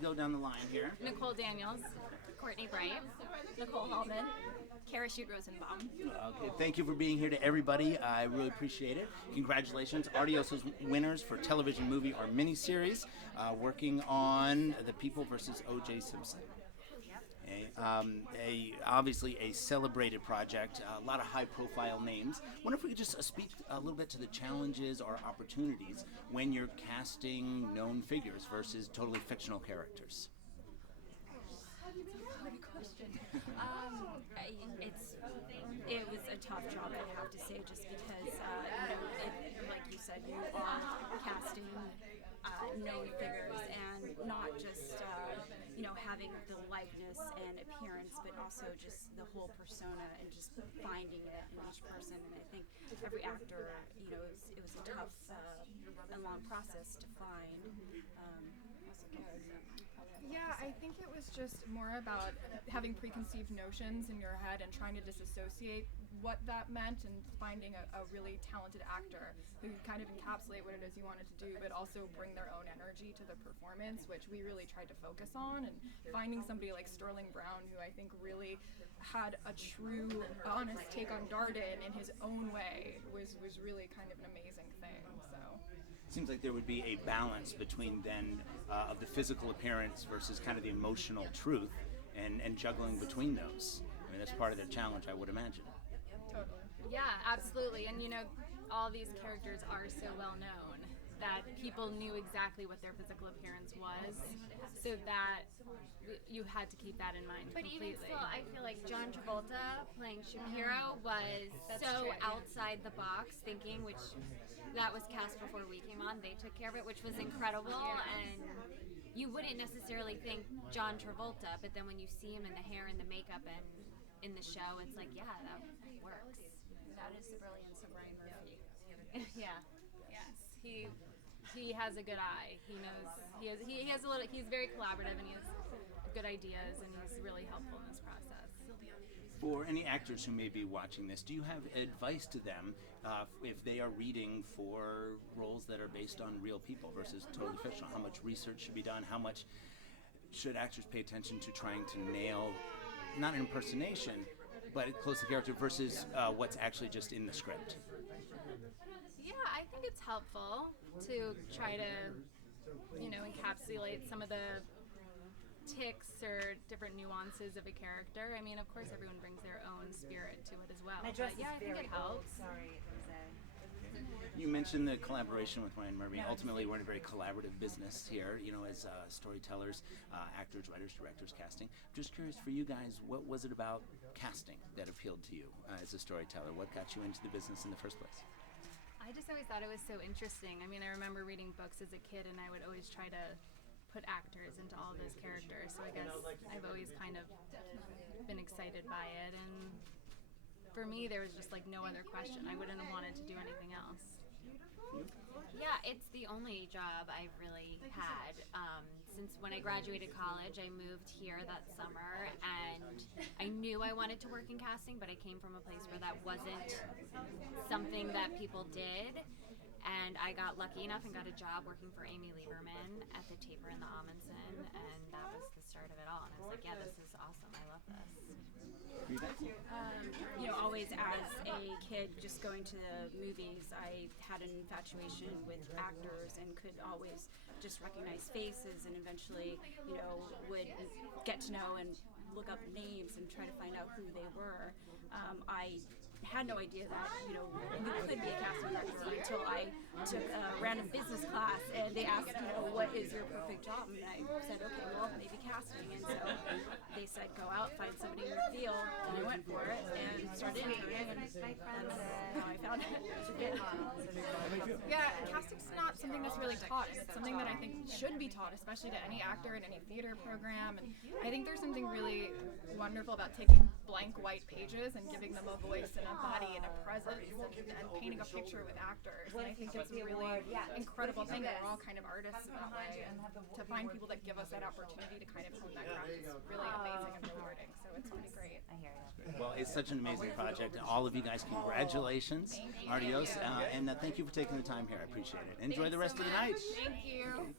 Go down the line here. Nicole Daniels, Courtney Bright, Nicole Hallman, Cara, Chute, Rosenbaum. Okay, thank you for being here to everybody. I really appreciate it. Congratulations. Artios winners for television, movie, or miniseries, working on The People versus O.J. Simpson. Obviously a celebrated project, a lot of high-profile names. I wonder if we could just speak a little bit to the challenges or opportunities when you're casting known figures versus totally fictional characters. Good question. It was a tough job, I have to say, just because, like you said, you are casting known figures and not just, having the likeness and appearance, but also just the whole persona and just finding it in each person. And I think every actor, it was a tough and long process to find. Yeah, I think it was just more about having preconceived notions in your head and trying to disassociate what that meant and finding a really talented actor who could kind of encapsulate what it is you wanted to do, but also bring their own energy to the performance, which we really tried to focus on. And finding somebody like Sterling Brown, who I think really had a true, honest take on Darden in his own way, was really kind of an amazing thing. So. Seems like there would be a balance between then of the physical appearance versus kind of the emotional truth and juggling between those. I mean, that's part of the challenge, I would imagine. Totally. Yeah, absolutely. And all these characters are so well known that people knew exactly what their physical appearance was, so that you had to keep that in mind But completely. even still, I feel like John Travolta playing Shapiro was so outside the box thinking, which that was cast before we came on. They took care of it, which was incredible, and you wouldn't necessarily think John Travolta, but then when you see him in the hair and the makeup and in the show, it's like, yeah, that works. That is the brilliance of Ryan Murphy. Yeah. Yes. He has a good eye. He knows he's very collaborative, and he has good ideas, and he's really helpful in this process. For any actors who may be watching this, do you have advice to them if they are reading for roles that are based on real people versus totally fictional? How much research should be done? How much should actors pay attention to trying to nail, not an impersonation, but close to character versus what's actually just in the script? Yeah, I think it's helpful to try to, encapsulate some of the tics or different nuances of a character. I mean, of course, everyone brings their own spirit to it as well. My dress but yeah, I think it helps. Sorry, You mentioned the collaboration with Ryan Murphy. Ultimately, we're in a very collaborative business here, as storytellers, actors, writers, directors, casting. I'm just curious for you guys, what was it about casting that appealed to you as a storyteller? What got you into the business in the first place? I just always thought it was so interesting. I mean, I remember reading books as a kid, and I would always try to put actors into all those characters. So I guess I've always kind of been excited by it. And for me, there was just no other question. I wouldn't have wanted to do anything else. Yeah, it's the only job I've really had. Since when I graduated college, I moved here that summer, and I knew I wanted to work in casting, but I came from a place where that wasn't something that people did. And I got lucky enough and got a job working for Amy Lieberman at the Taper and the Amundsen, and that was the start of it all. And I was like, yeah, this is awesome. I love this. Always as a kid, just going to the movies, I had an infatuation with actors and could always just recognize faces, and eventually, would get to know and look up names and try to find out who they were. I had no idea that, you could be a casting director until I took a random business class and they asked, what is your perfect job? And I said, okay, well, maybe casting. And so they said, go out, find somebody in your field. And I went for it and started interviewing, and that's how I found it. Yeah, casting's not something that's really taught. It's something that I think should be taught, especially to any actor in any theater program. And I think there's something really wonderful about taking blank white pages and giving them a voice and a body and a presence and painting a picture with actors. And I think it's a really incredible thing that we're all kind of artists in that way. And to find people that give us that opportunity to kind of hone that craft is really amazing and rewarding. So it's pretty great. I hear you. Well, it's such an amazing project, and all of you guys, congratulations, Artios, and thank you for taking the time here. I appreciate it. Enjoy the rest of the night. Thank you.